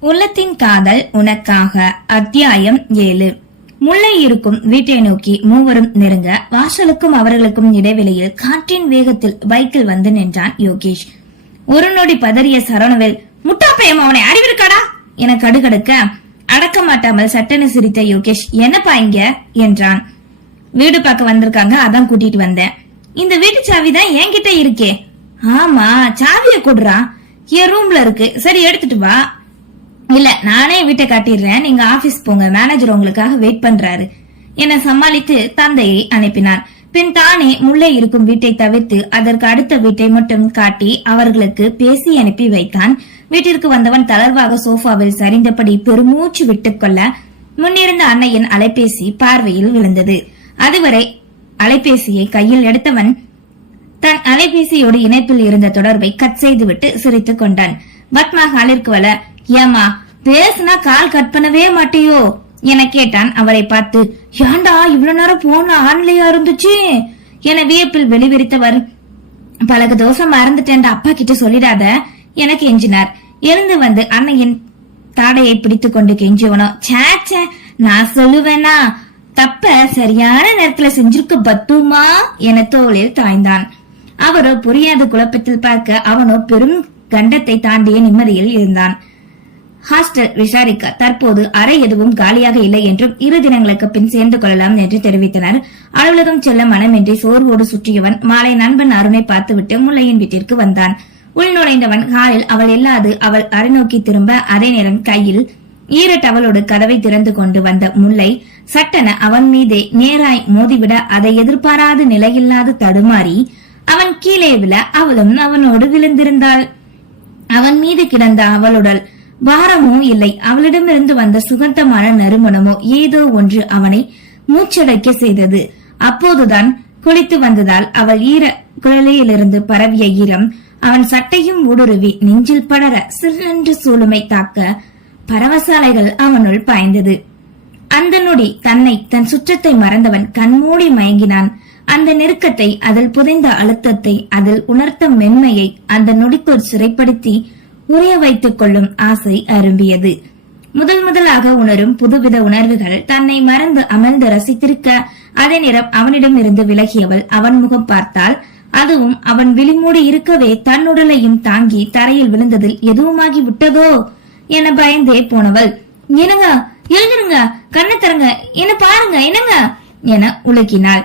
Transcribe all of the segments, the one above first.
உள்ளத்தின் காதல் உனக்காக. அத்தியாயம் ஏழு. முல்லை இருக்கும் வீட்டை நோக்கி மூவரும் நெருங்க வாசலுக்கும் அவர்களுக்கும் இடைவெளியில் காற்றின் வேகத்தில் பைக்கில் வந்து நின்றான் யோகேஷ். ஒரு நொடி பதறிய சரவணவேல் முட்டாப்பையம் அவனை அறிவிருக்காடா? என கடுகடுக்க அடக்க மாட்டாமல் சட்டென சிரித்த யோகேஷ் என்னப்பா இங்க? என்றான். வீடு பார்க்க வந்திருக்காங்க அதான் கூட்டிட்டு வந்தேன். இந்த வீட்டு சாவி தான் என்கிட்ட இருக்கே. ஆமா சாவிய கொடுறா என் ரூம்ல இருக்கு. சரி எடுத்துட்டு வா. இல்ல நானே வீட்டை காட்டிடுறேன். நீங்க ஆபீஸ் போங்க. மேனேஜர் உங்களுக்காக வெயிட் பண்றாரு. என சமாளித்து தந்தையை அனுப்பினார். பின் தானே முல்லை இருக்கும் வீட்டை தவிர்த்து அதற்கு அடுத்த வீட்டை மட்டும் காட்டி அவர்களுக்கு பேசி அனுப்பி வைத்தான். வீட்டிற்கு வந்தவன் தளர்வாக சோஃபாவில் சரிந்தபடி பெருமூச்சு விட்டுக்கொள்ள முன்னிருந்த அன்னையின் அலைபேசி பார்வையில் விழுந்தது. அதுவரை அலைபேசியை கையில் எடுத்தவன் தன் அலைபேசியோடு இணைப்பில் இருந்த தொடர்பை கட் செய்துவிட்டு சிரித்துக் கொண்டான். பத்மா ஹாலிற்கு வர ஏமா பேசுனா கால் கட் பண்ணவே மாட்டியோ? என கேட்டான் அவரை பார்த்து ஏண்டா இவ்வளவு நேரம் போன ஆன்லையா இருந்துச்சு? என வியப்பில் வெளிவிரித்தவர் பலகு தோசம் மறந்துட்டேன் அப்பா கிட்ட சொல்லிடாத என கெஞ்சினார். எழுந்து வந்து அன்னையின் தாடையை பிடித்து கொண்டு கெஞ்சுவனோ சே சே, நான் சொல்லுவேனா? தப்ப சரியான நேரத்துல செஞ்சிருக்க பத்துமா? என தோளில் தாய்ந்தான். அவரோ புரியாத குழப்பத்தில் பார்க்க அவனோ பெரும் கண்டத்தை தாண்டிய நிம்மதியில் இருந்தான். ஹாஸ்டல் விசாரிக்க தற்போது அறை எதுவும் காலியாக இல்லை என்றும் இரு தினங்களுக்கு பின் சேர்ந்து கொள்ளலாம் என்று தெரிவித்தனர். அலுவலகம் செல்ல மனமின்றி சோர்வோடு சுற்றியவன் மாலை நண்பன் அருணை பார்த்துவிட்டு முல்லையின் வீட்டிற்கு வந்தான். உள்நுழைந்தவன் ஹாலில் அவள் இல்லாது அவள் அரை நோக்கி திரும்ப அதே நேரம் கையில் ஈர டவலோடு கதவை திறந்து கொண்டு வந்த முல்லை சட்டென அவன் மீதே நேராய் மோதிவிட அதை எதிர்பாராத நிலையில்லாது தடுமாறி அவன் கீழே விழ அவளும் அவனோடு விழுந்திருந்தாள். அவன் மீது கிடந்த அவளுடல் பாரமோ இல்லை. அவளிடமிருந்து வந்த சுகந்தமான நறுமணமோ ஏதோ ஒன்று அவனை மூச்சடைக்க செய்தது. அப்போதுதான் குளித்து வந்ததால் அவள் ஈர குழலையிலிருந்து பரவிய ஈரம் அவன் சட்டையும் ஊடுருவி நெஞ்சில் படர சில்லென்று சூளுமை தாக்க பரவசாலைகள் அவனுள் பாய்ந்தது. அந்த நொடி தன்னை தன் சுற்றத்தை மறந்தவன் கண்மூடி மயங்கினான். அந்த நெருக்கத்தை அதில் புதைந்த அழுத்தத்தை அதில் உணர்த்த மென்மையை அந்த நொடிக்குள் சிறைப்படுத்தி உறைய வைத்துக் கொள்ளும் ஆசை அரும்பியது. முதல் முதலாக உணரும் புதுவித உணர்வுகள் தன்னை மறந்து அமர்ந்து ரசித்திருக்க அதே நேரம் அவனிடம் இருந்து விலகியவள் அவன் முகம் பார்த்தால் அதுவும் அவன் விழிமூடி இருக்கவே தன் உடலையும் தாங்கி தரையில் விழுந்ததில் எதுவுமாகி விட்டதோ என பயந்தே போனவள். என்னங்க? எழுந்துருங்க. கண்ணை தருங்க என்ன பாருங்க. என்னங்க? என உலுக்கினாள்.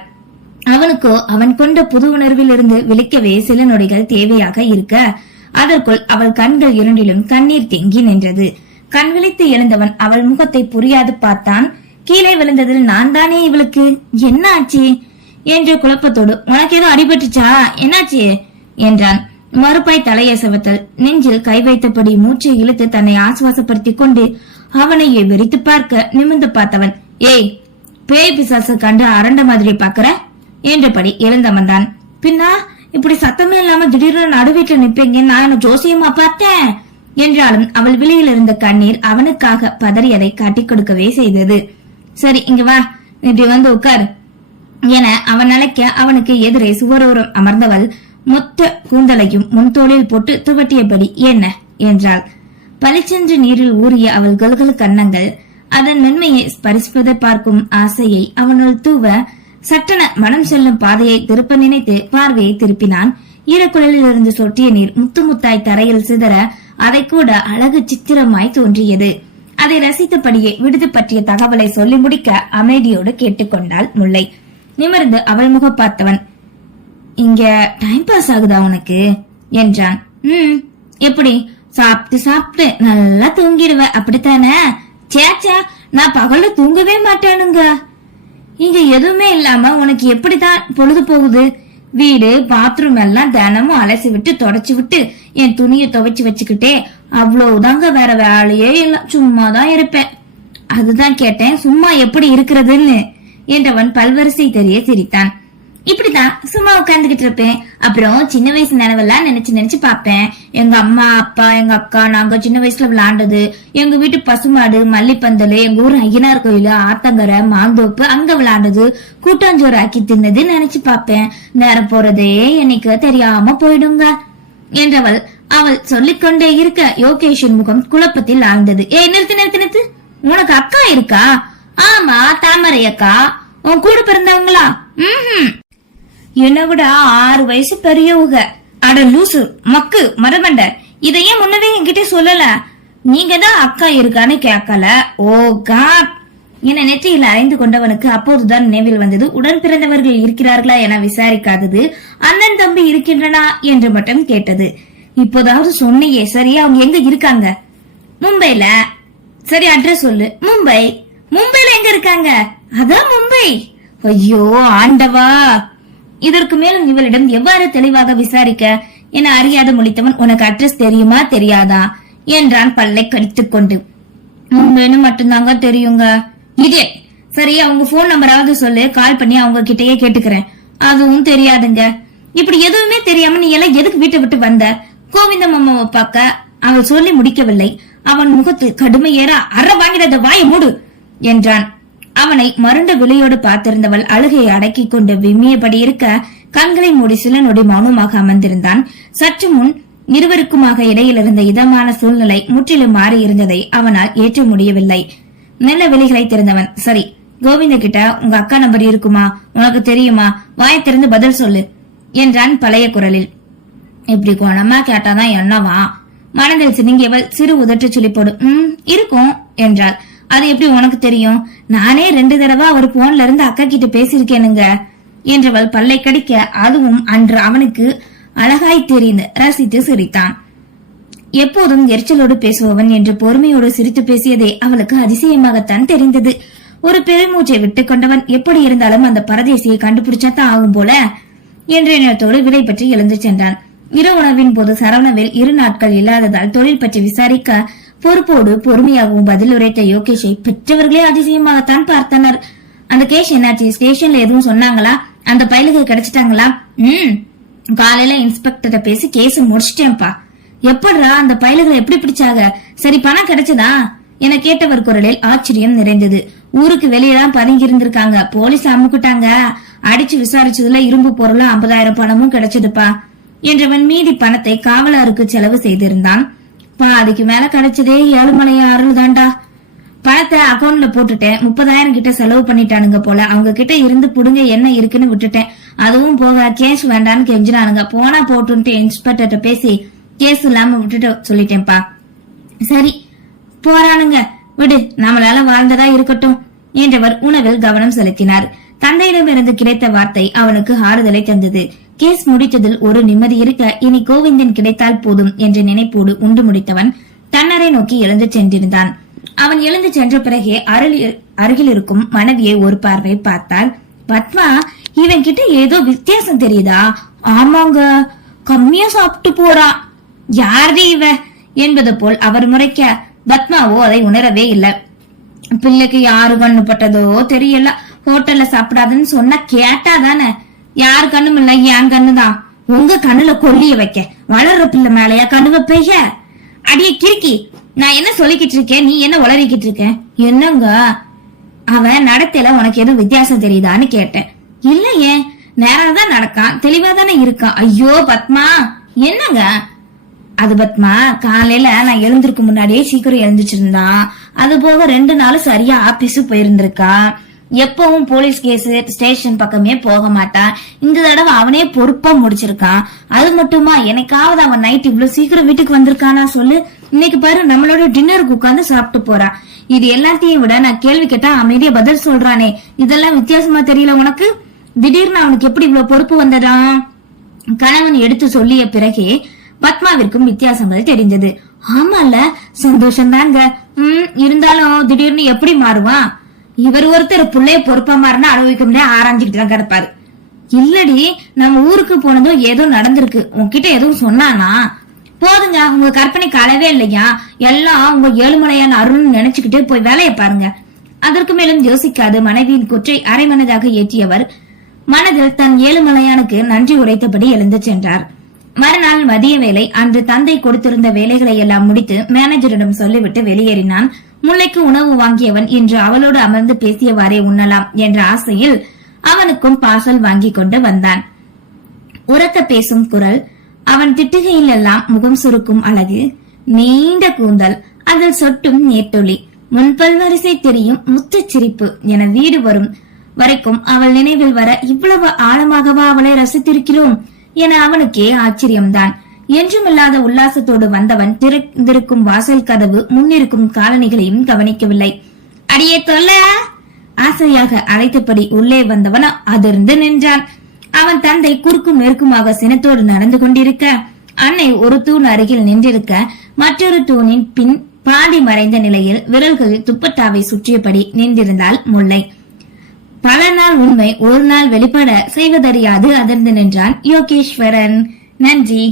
அவனுக்கோ அவன் கொண்ட புது உணர்விலிருந்து விழிக்கவே சில நொடிகள் தேவையாக இருக்க அதற்குள் அவள் கண்கள் இரண்டிலும் கண்ணீர் தேங்கி நின்றது. கண் விழித்து எழுந்தவன் அவள் முகத்தை புரியாது பார்த்தான். கீழே விழுந்ததில் நான் தானே இவளுக்கு? என்ன ஆச்சு? என்ற குழப்பத்தோடு உனக்கு ஏதோ அடிபட்டுச்சா என்னாச்சு? என்றான். மறுப்பாய் தலையசவத்தல் நெஞ்சில் கை வைத்தபடி மூச்சை இழுத்து தன்னை ஆசுவாசப்படுத்திக் கொண்டு அவனையே வெறித்து பார்க்க நிமிர்ந்து பார்த்தவன் ஏய் பேய் பிசாசு கண்டு அரண்ட மாதிரி பாக்குற என்றபடி எழுந்தவன் தான் பின்னா இப்படி சத்தமே இல்லாம திடீர்னு நடுவீட்டுல நிப்பீங்க நான் என்ன ஜோசியமா பார்த்தேன்? என்றாலும் அவள் விழியில் இருந்த கண்ணீர் அவனுக்காக பதறியதை காட்டிக் கொடுக்கவே செய்தது. சரி இங்க வா. இப்படி வந்து உட்கார். என அவன் அழைக்க அவனுக்கு எதிரே சுவரோரம் அமர்ந்தவள் மொத்த கூந்தலையும் முன்தோளில் போட்டு துவட்டியபடி என்ன? என்றாள். பளிச்சென்று நீரில் ஊறிய அவள் கல்கல் கன்னங்கள் அதன் மென்மையை ஸ்பரிசிப்பதை பார்க்கும் ஆசையை அவனுள் தூவ சட்டென மனம் செல்லும் பாதையை திருப்ப நினைத்து பார்வையை திருப்பினான். ஈரக்குழலில் இருந்து சொட்டிய நீர் முத்து முத்தாய் தரையில் சிதற அதை கூட அழகு சித்திரமாய் தோன்றியது. அதை ரசித்தபடியே விடுதி பற்றிய தகவலை சொல்லி முடிக்க அமைதியோடு கேட்டுக்கொண்டாள் முல்லை. நிமிர்ந்து அவள் முகம் பார்த்தவன் இங்க டைம் பாஸ் ஆகுதா உனக்கு? என்றான். ம் எப்படி? சாப்பிட்டு சாப்பிட்டு நல்லா தூங்கிடுவ அப்படித்தானே? சேச்சா நான் பகல்ல தூங்கவே மாட்டேனுங்க. இங்க எதுவுமே இல்லாம உனக்கு எப்படிதான் பொழுது போகுது? வீடு பாத்ரூம் எல்லாம் தினமும் அலசி விட்டு தொடச்சு விட்டு என் துணியை துவைச்சு வச்சுக்கிட்டே அவ்வளவுதாங்க வேற வேலையே எல்லாம் சும்மா தான் இருப்பேன். அதுதான் கேட்டேன். சும்மா எப்படி இருக்கிறதுன்னு? என்றவன் பல்வரிசை தெரிய சிரித்தான். இப்படிதான் சும்மா உட்காந்துகிட்டு இருப்பேன். அப்புறம் சின்ன வயசு நினைவெல்லாம் நினைச்சு நினைச்சு பாப்பேன் எங்க அம்மா அப்பா எங்க அக்கா நாங்க சின்ன வயசுல விளையாண்டது. எங்க வீட்டு பசுமாடு மல்லிப்பந்தல் எங்க ஊர் ஐயனார் கோயில் ஆத்தங்கரை மாந்தோப்பு அங்க விளையாண்டது. கூட்டாஞ்சோறு ஆக்கி தின்னது நினைச்சு பாப்பேன் நேரம் போறதே எனக்கு தெரியாம போயிடுங்க. என்றவள் அவள் சொல்லிக்கொண்டே இருக்க யோகேஷின் முகம் குழப்பத்தில் ஆழ்ந்தது. ஏ நிறுத்து நிறுத்து நிறுத்து. உனக்கு அக்கா இருக்கா? ஆமா தாமரை அக்கா உன் கூட பிறந்தவங்களா? ம் என்னை விட ஆறு வயசு பெரியவங்க. அட லூசு மக்கு மரமண்ட இதையே முன்னவே என்கிட்ட சொல்லல. நீங்க தான் அக்கா இருக்கான்னு கேட்கல. Oh god. என நெற்றியில் அறைந்து கொண்டவனுக்கு அப்போதுதான் நினைவில் வந்தது. உடன் பிறந்தவர்கள் இருக்கிறார்களா என விசாரிக்காதது. அண்ணன் தம்பி இருக்கின்றனா என்று மட்டும் கேட்டது. இப்போதாவது சொன்னியே சரியா? அவங்க எங்க இருக்காங்க? மும்பைல. சரி அட்ரஸ் சொல்லு. மும்பை. மும்பைல எங்க இருக்காங்க? அதான் மும்பை. ஐயோ ஆண்டவா. இதற்கு மேலும் இவளிடம் எவ்வாறு தெளிவாக விசாரிக்க? என அறியாத முடித்தவன் உனக்கு அட்ரஸ் தெரியுமா? தெரியாதா? என்றான் பல்லை கடித்துக் கொண்டு மும்பைன்னு மட்டும்தாங்க தெரியுங்க. இதே சரி அவங்க போன் நம்பராவது சொல்லு. கால் பண்ணி அவங்க கிட்டயே கேட்டுக்கிறேன். அதுவும் தெரியாதுங்க. இப்படி எதுவுமே தெரியாம நீ எல்லாம் எதுக்கு வீட்டை விட்டு வந்த? கோவிந்தம் அம்மாவை பார்க்க அவள் சொல்லி முடிக்கவில்லை. அவன் முகத்தில் கடுமையேற அற வாங்கினத வாய மூடு! என்றான். அவனை மருண்ட விலையோடு பார்த்திருந்தவள் அழுகையை அடக்கிக் கொண்டு விம்மியபடி இருக்க கண்களை மூடி சில நொடி மௌனமாக அமர்ந்திருந்தான். சற்று முன் இருவருக்குமாக இடையில் இருந்த இதமான சூழ்நிலை முற்றிலும் மாறி இருந்ததை அவனால் ஏற்ற முடியவில்லை. நல்ல விலைகளை திறந்தவன் சரி கோவிந்த கிட்ட உங்க அக்கா நம்பர் இருக்குமா? உனக்கு தெரியுமா? வாய திறந்து பதில் சொல்லு என்றான் பழைய குரலில். இப்படி குணமா கேட்டாதான் என்னவா? மனதில் சினுங்கியவள் சிறு உதற்று சுழிப்போடு ம் இருக்கும் என்றாள். அது எப்படி உனக்கு தெரியும்? நானே ரெண்டு தடவை அவர் போன்ல இருந்து அக்கா கிட்ட பேசியிருக்கேனுங்க. என்றவள் பல்லை கடிக்க அதுவும் அன்று அவனுக்கு அழகாய் தெரிந்து ரசித்து சிரித்தான். எப்போதும் எரிச்சலோடு பேசுபவன் என்று பொறுமையோடு சிரித்து பேசியதே அவளுக்கு அதிசயமாகத்தான் தெரிந்தது. ஒரு பெருமூச்சை விட்டு கொண்டவன் எப்படி இருந்தாலும் அந்த பரதேசியை கண்டுபிடிச்சாதான் ஆகும் போல என்ற எண்ணத்தோடு விடை பற்றி எழுந்து சென்றான். இரவுணவின் போது சரவணவில் இரு நாட்கள் இல்லாததால் தொழில் பற்றி விசாரிக்க பொறுப்போடு பொறுமையாகவும் பதில் உரைத்த யோகேஷை பெற்றவர்களே அதிசயமாகத்தான் பார்த்தனர். அந்த கேஷ் என்னாச்சு? ஸ்டேஷன்ல எதுவும் சொன்னாங்களா? அந்த பயலுக்கு கிடைச்சிட்டாங்களா? ம். காலையில இன்ஸ்பெக்டர் பேசி கேஸ் முடிச்சிட்டேன்ப்பா. எப்படிடா அந்த பயலுகளை எப்படி பிடிச்சாங்க? சரி பணம் கிடைச்சதா? என கேட்டவர் குரலில் ஆச்சரியம் நிறைந்தது. ஊருக்கு வெளியெல்லாம் பதுங்கி இருந்திருக்காங்க. போலீஸ் அமுக்கிட்டாங்க. அடிச்சு விசாரிச்சதுல இரும்பு பொருளும் ஐம்பதாயிரம் பணமும் கிடைச்சதுப்பா. என்றவன் மீதி பணத்தை காவலாருக்கு செலவு செய்திருந்தான். பாதிக்கு மேல கிடைச்சதே ஏழுமலையா அருள் தாண்டா பணத்தை அக்கௌண்ட்ல போட்டுட்டேன். முப்பதாயிரம் கிட்ட செலவு பண்ணிட்டானுங்க போல. அவங்க கிட்ட இருந்து புடுங்க என்ன இருக்குன்னு விட்டுட்டேன். அதுவும் போக கேஸ் வேண்டான்னு கெஞ்சினானுங்க போனா போட்டுன்ட்டு இன்ஸ்பெக்டர்கிட்ட பேசி கேஸ் இல்லாம விட்டுட்டு சொல்லிட்டேன்ப்பா. சரி போறானுங்க. விடு நம்மளால வாழ்ந்ததா இருக்கட்டும். என்றவர் உணவில் கவனம் செலுத்தினார். தந்தையிடமிருந்து கிடைத்த வார்த்தை அவனுக்கு ஆறுதலை தந்தது. கேஸ் முடித்ததில் ஒரு நிம்மதி இருக்க இனி கோவிந்தன் கிடைத்தால் போதும் என்ற நினைப்போடு உண்டு முடித்தவன் தன்னரை நோக்கி எழுந்து சென்றிருந்தான். அவன் எழுந்து சென்ற பிறகே அருகில் அருகில் இருக்கும் மனைவியை ஒரு பார்வை பார்த்தால் பத்மா இவன் கிட்ட ஏதோ வித்தியாசம் தெரியுதா? ஆமாங்க கம்மியா சாப்பிட்டு போறா. யாரடி இவ? என்பது போல் அவர் முறைக்க பத்மாவோ அதை உணரவே இல்லை. பிள்ளைக்கு யாரு கண்ணு பட்டதோ தெரியல. ஹோட்டல்ல சாப்பிடாதுன்னு சொன்னா கேட்டா தானே. யார் கண்ணும் இல்ல என் கண்ணுதான் உங்க கண்ணுல கொல்லிய வைக்க. வளர்ற பிள்ளை மேலயா கண்ணு வைப்பேய அடியே கிறுக்கி நான் என்ன சொல்லிக்கிட்டு இருக்கேன் நீ என்ன உளறிக்கிட்டு இருக்க? என்னங்க? அவன் நடத்தையில உனக்கு எதுவும் வித்தியாசம் தெரியுதான்னு கேட்டேன். இல்லையே நேரம் தான் நடக்கான். தெளிவா தானே இருக்கான். ஐயோ பத்மா. என்னங்க? அது பத்மா காலையில நான் எழுந்திருக்கு முன்னாடியே சீக்கிரம் எழுந்திருச்சிருந்தான். அது போக ரெண்டு நாள் சரியா ஆபீஸ் போயிருந்திருக்கான் எப்பவும் போலீஸ் கேஸ் ஸ்டேஷன் பக்கமே போக மாட்டான். இந்த தடவை அவனே பொறுப்பா முடிச்சிருக்கான். அது மட்டுமா எனக்காவது அவன் நைட் இவ்வளவு சீக்கிரம் வீட்டுக்கு வந்திருக்கானா சொல்லு. இன்னைக்கு பாரு நம்மளோட டின்னருக்கு உட்காந்து சாப்பிட்டு போறான். இது எல்லாத்தையும் விட நான் கேள்வி கேட்டா அமைதியா பதில் சொல்றானே. இதெல்லாம் வித்தியாசமா தெரியல உனக்கு? திடீர்னு அவனுக்கு எப்படி இவ்வளவு பொறுப்பு வந்ததான் கணவன் எடுத்து சொல்லிய பிறகே பத்மாவிற்கும் வித்தியாசங்கள் தெரிஞ்சது. ஆமால சந்தோஷம் தாங்க உம் இருந்தாலும் திடீர்னு எப்படி மாறுவான்? இவர் ஒருத்தர் பிள்ளைய பொறுப்பா மாறினா அனுபவிக்க முடியாது ஆராய்ஞ்சுக்கிட்டு தான் கிடப்பாரு. இல்லடி நம்ம ஊருக்கு போனதும் ஏதோ நடந்திருக்கு. உன்கிட்ட எதுவும் சொன்னானா? போதுங்க உங்க கற்பனைக்கு அளவே இல்லையா? எல்லாம் உங்க ஏழுமலையான அருள்னு நினைச்சுக்கிட்டு போய் வேலையை பாருங்க. அதற்கு மேலும் யோசிக்காது. மனைவியின் குற்றை அரைமனதாக ஏற்றியவர் மனதில் தன் ஏழுமலையானுக்கு நன்றி உரைத்தபடி எழுந்து சென்றார். மறுநாள் மதிய வேலை அன்று தந்தை கொடுத்திருந்த வேலைகளை எல்லாம் முடித்து மேனேஜரிடம் சொல்லிவிட்டு வெளியேறினான். முல்லைக்கு உணவு வாங்கியவன் இன்று அவளோடு அமர்ந்து பேசியவாறே உண்ணலாம் என்ற ஆசையில் அவனுக்கும் பார்சல் வாங்கி கொண்டு வந்தான். உரத்த பேசும் குரல் அவன் திட்டுகையில் எல்லாம் முகம் சுருக்கும் அழகு நீண்ட கூந்தல் அதில் சொட்டும் நேர்த்துளி முன்பல் வரிசை தெரியும் முத்துச் சிரிப்பு என வீடு வரும் வரைக்கும் அவள் நினைவில் வர இவ்வளவு ஆழமாகவா அவளை ரசித்திருக்கிறோம் என அவனுக்கே ஆச்சரியம்தான். என்றுமில்லாத உல்லாசத்தோடு வந்தவன் திறந்திருக்கும் வாசல் கதவு முன்னிருக்கும் காலணிகளையும் கவனிக்கவில்லை. அடியே தொல்ல! ஆசையாக அழைத்தபடி உள்ளே வந்தவன் அதிர்ந்து நின்றான். அவன் தந்தை குறுக்கும் நெருக்குமாக சினத்தோடு நடந்து கொண்டிருக்க அன்னை ஒரு தூண் அருகில் நின்றிருக்க மற்றொரு தூணின் பின் பாதி மறைந்த நிலையில் விரல்களில் துப்பட்டாவை சுற்றியபடி நின்றிருந்தால் முல்லை. பல நாள் உண்மை ஒரு நாள் வெளிப்பட செய்வதறியாது அதிர்ந்து நின்றான் யோகேஸ்வரன். நன்றி.